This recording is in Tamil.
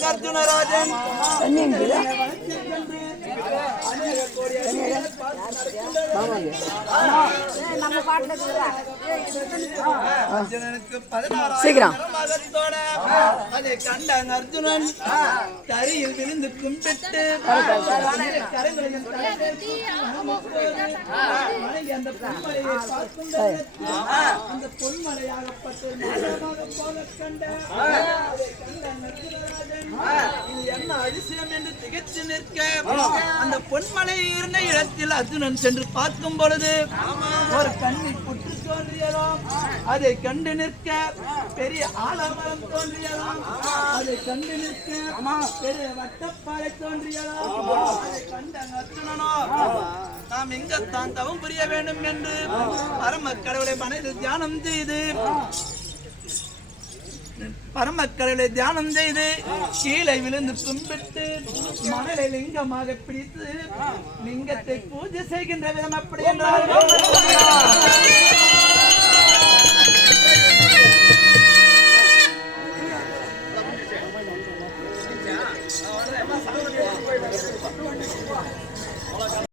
அர்ஜுனராஜன் சீக்கிரம் அதை கண்ட அர்ஜுனன் தரையில் விழுந்து கும்பிட்டு அந்த பொன்மலையை அந்த பொன்மலையாகப்பட்டு என்ன அதிசயம் என்று திகச்சு நிற்க அந்த பொன்மலை இருந்த இடத்தில் அர்ஜுனன் சென்று பார்க்கும் பொழுது ஒரு கண்ணில் புற்று தோன்றியதாம். அதை கண்டு நிற்க பெரிய ஆலமரம் தோன்றியதாம். அதை கண்டு நிற்க பெரிய வட்டப்பாறை தோன்றியதாம். அதை கண்ட அர்ஜுனனோ நாம் எங்கத்தான் தவம் புரிய வேண்டும் என்று பரம கடவுளை மனதில் தியானம் செய்து பரமக்கடலை தியானம் செய்து கீழே விழுந்து கும்பிட்டு மணலை லிங்கமாக பிடித்து லிங்கத்தை பூஜை செய்கின்ற விதம் அப்படி என்றால்